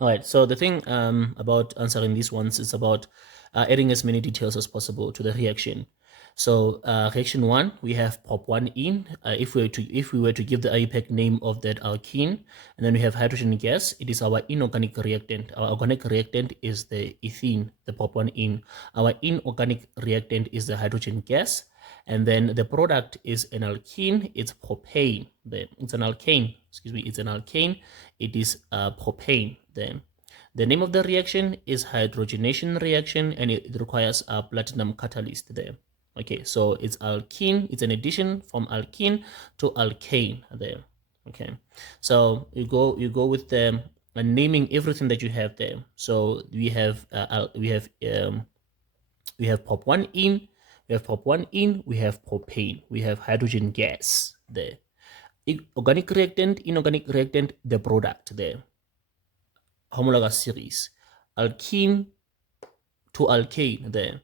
All right. So the thing about answering these ones is about adding as many details as possible to the reaction. So reaction one, we have prop one in. If we were to give the IUPAC name of that alkene, and then we have hydrogen gas, it is our inorganic reactant. Our organic reactant is the ethene, the prop one in. Our inorganic reactant is the hydrogen gas, and then the product is an alkene. It's propane. Then it's an alkane. Excuse me. It's an alkane. It is propane. Then the name of the reaction is hydrogenation reaction, and it requires a platinum catalyst there. Okay, so it's alkene. It's an addition from alkene to alkane there. Okay, so you go with the naming everything that you have there. So we have prop one in, we have prop one in, we have propane, we have hydrogen gas there. Organic reactant, inorganic reactant, the product there. Homologous series, alkene to alkane there.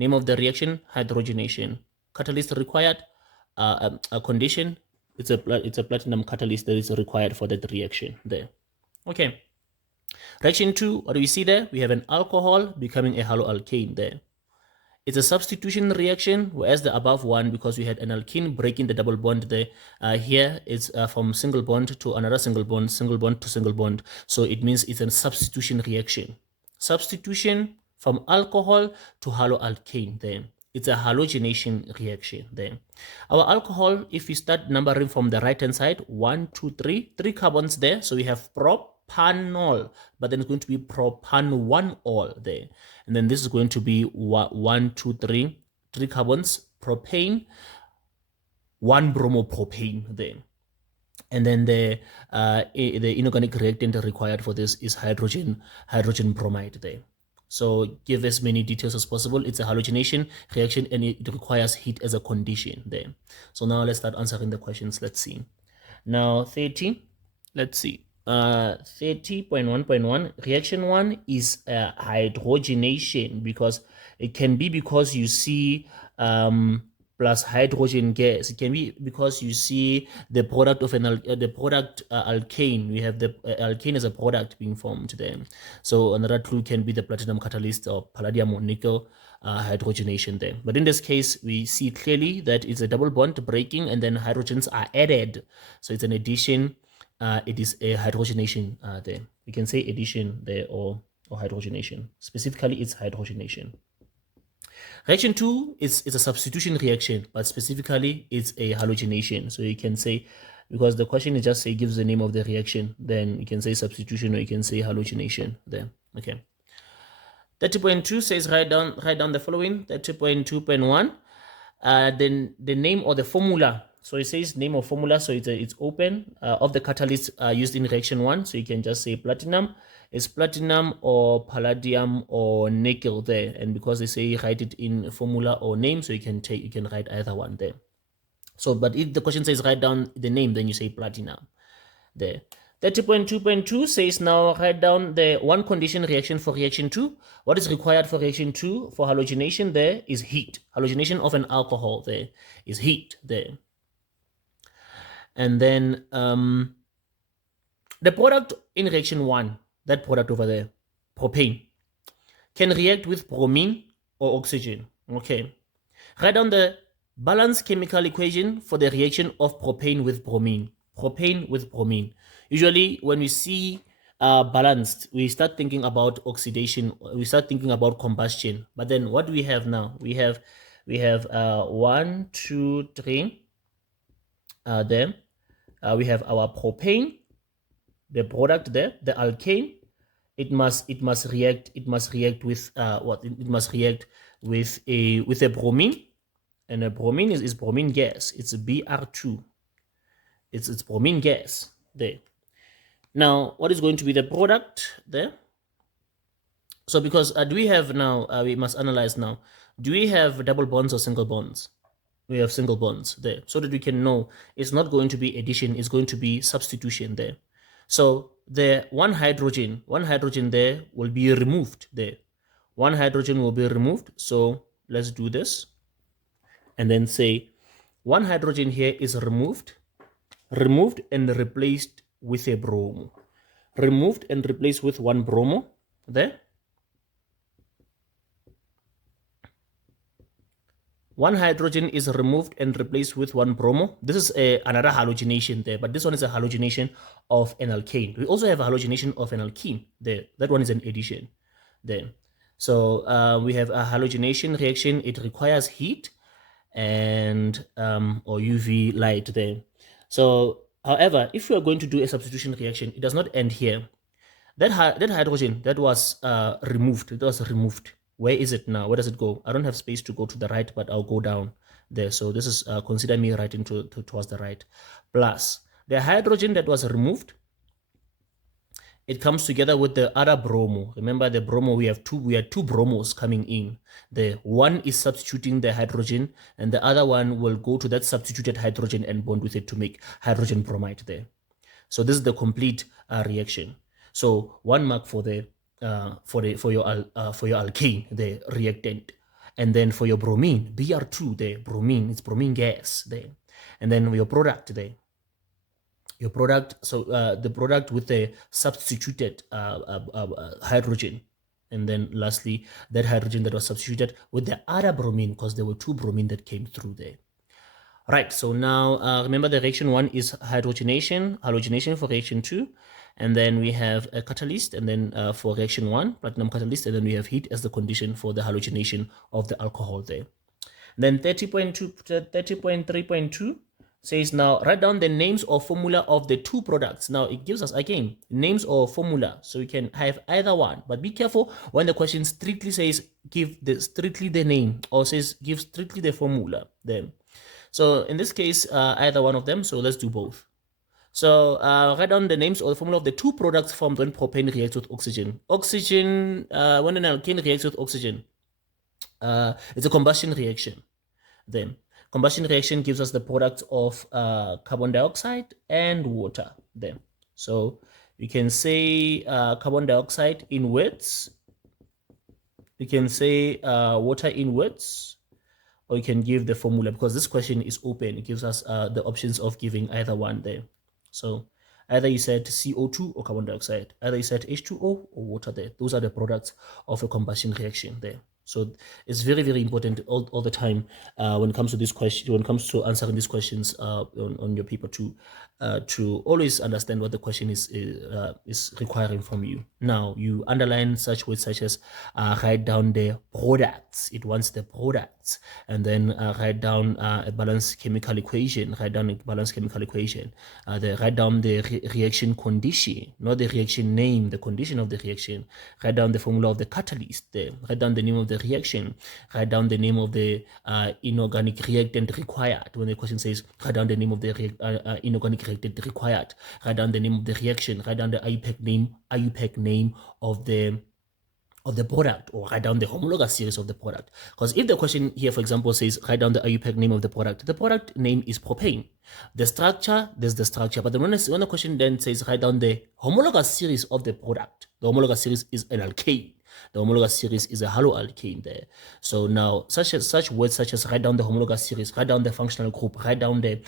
Name of the reaction, hydrogenation. Catalyst required, a condition, it's a platinum catalyst that is required for that reaction there. Okay. Reaction 2, what do we see there? We have an alcohol becoming a haloalkane there. It's a substitution reaction, whereas the above one, because we had an alkene breaking the double bond there, here it's from single bond to another single bond to single bond. So it means it's a substitution reaction. Substitution from alcohol to haloalkane there. It's a halogenation reaction there. Our alcohol, if we start numbering from the right hand side, 1, 2, 3, 3 carbons there. So we have propanol, but then it's going to be propanol there. And then this is going to be 1, 2, 3, 3 carbons, propane, 1 bromopropane there. And then the inorganic reactant required for this is hydrogen bromide there. So give as many details as possible. It's a halogenation reaction and it requires heat as a condition there. So now let's start answering the questions. Let's see. Now 30, let's see. 30.1.1, reaction 1 is hydrogenation, because it can be because you see plus hydrogen gas. It can be because you see the product of alkane. We have the alkane as a product being formed there. So another clue can be the platinum catalyst or palladium or nickel hydrogenation there. But in this case, we see clearly that it's a double bond breaking and then hydrogens are added. So it's an addition. It is a hydrogenation there. We can say addition there or hydrogenation. Specifically, it's hydrogenation. Reaction 2 is a substitution reaction, but specifically it's a halogenation. So you can say, because the question is just say gives the name of the reaction, then you can say substitution or you can say halogenation there. Okay. 30.2 says write down the following. 30.2.1, then the name or the formula. So it says name of formula, so it's open of the catalyst used in reaction 1. So you can just say platinum. It's platinum or palladium or nickel there, and because they say write it in formula or name, so you can write either one there. So, but if the question says write down the name, then you say platinum there. 30.2.2 says now write down the one condition reaction for reaction 2. What is required for reaction 2 for halogenation there is heat. Halogenation of an alcohol there is heat there. And then the product in reaction 1, that product over there, propane, can react with bromine or oxygen. Okay. Write down the balanced chemical equation for the reaction of propane with bromine. Propane with bromine. Usually when we see balanced, we start thinking about oxidation, we start thinking about combustion. But then what do we have now? We have 1, 2, 3 there. We have our propane, the product there, the alkane. It must react with what? It must react with a bromine, and a bromine is bromine gas. It's a Br2. It's bromine gas there. Now, what is going to be the product there? So because do we have now? We must analyze now. Do we have double bonds or single bonds? We have single bonds there, so that we can know it's not going to be addition, it's going to be substitution there. So the one hydrogen there will be removed there. One hydrogen will be removed. So let's do this and then say one hydrogen here is removed and replaced with a bromo. removed and replaced with one bromo there. One hydrogen is removed and replaced with one bromo. This is another halogenation there, but this one is a halogenation of an alkane. We also have a halogenation of an alkene there. That one is an addition there. So we have a halogenation reaction. It requires heat and or UV light there. So, however, if we are going to do a substitution reaction, it does not end here. That hydrogen that was removed, it was removed. Where is it now? Where does it go? I don't have space to go to the right, but I'll go down there. So this is, consider me writing towards the right. Plus, the hydrogen that was removed, it comes together with the other bromo. Remember the bromo, we had two bromos coming in. The one is substituting the hydrogen, and the other one will go to that substituted hydrogen and bond with it to make hydrogen bromide there. So this is the complete reaction. So 1 mark for your alkane, the reactant, and then for your bromine, Br2, the bromine, it's bromine gas there, and then your product there. Your product, so the product with the substituted hydrogen, and then lastly that hydrogen that was substituted with the other bromine, because there were 2 bromine that came through there. Right, so now remember the reaction 1 is halogenation for reaction 2, and then we have a catalyst, and then for reaction 1, platinum catalyst, and then we have heat as the condition for the halogenation of the alcohol there. And then 30.3.2 says, now write down the names or formula of the 2 products. Now it gives us again names or formula, so you can have either one, but be careful when the question strictly says give strictly the name, or says give strictly the formula then. So in this case, either one of them, so let's do both. So write down the names or the formula of the 2 products formed when propane reacts with oxygen. Oxygen, when an alkane reacts with oxygen, it's a combustion reaction. Then combustion reaction gives us the product of carbon dioxide and water then. So you can say carbon dioxide in words, you can say water in words, or you can give the formula, because this question is open. It gives us the options of giving either one there. So either you said CO2 or carbon dioxide, either you said H2O or water there. Those are the products of a combustion reaction there. So it's very, very important all the time when it comes to this question, when it comes to answering these questions on your paper to always understand what the question is requiring from you. Now you underline such words such as write down the products. It wants the products, and then write down a balanced chemical equation. Write down a balanced chemical equation. Write down the reaction condition, not the reaction name, the condition of the reaction. Write down the formula of the catalyst. Write down the name of the reaction. Write down the name of the inorganic reactant required. When the question says write down the name of the inorganic reactant required, write down the name of the reaction. Write down the IUPAC name of the product, or write down the homologous series of the product. Because if the question here, for example, says write down the IUPAC name of the product name is propane. The structure, there's the structure, but when the question then says write down the homologous series of the product, the homologous series is an alkane. The homologous series is a haloalkane there. So now such words such as write down the homologous series, write down the functional group, write down the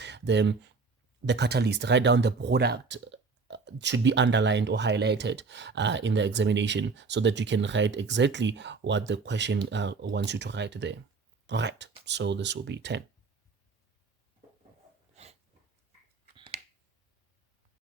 catalyst, write down the product, should be underlined or highlighted in the examination, so that you can write exactly what the question wants you to write there. All right, so this will be 10.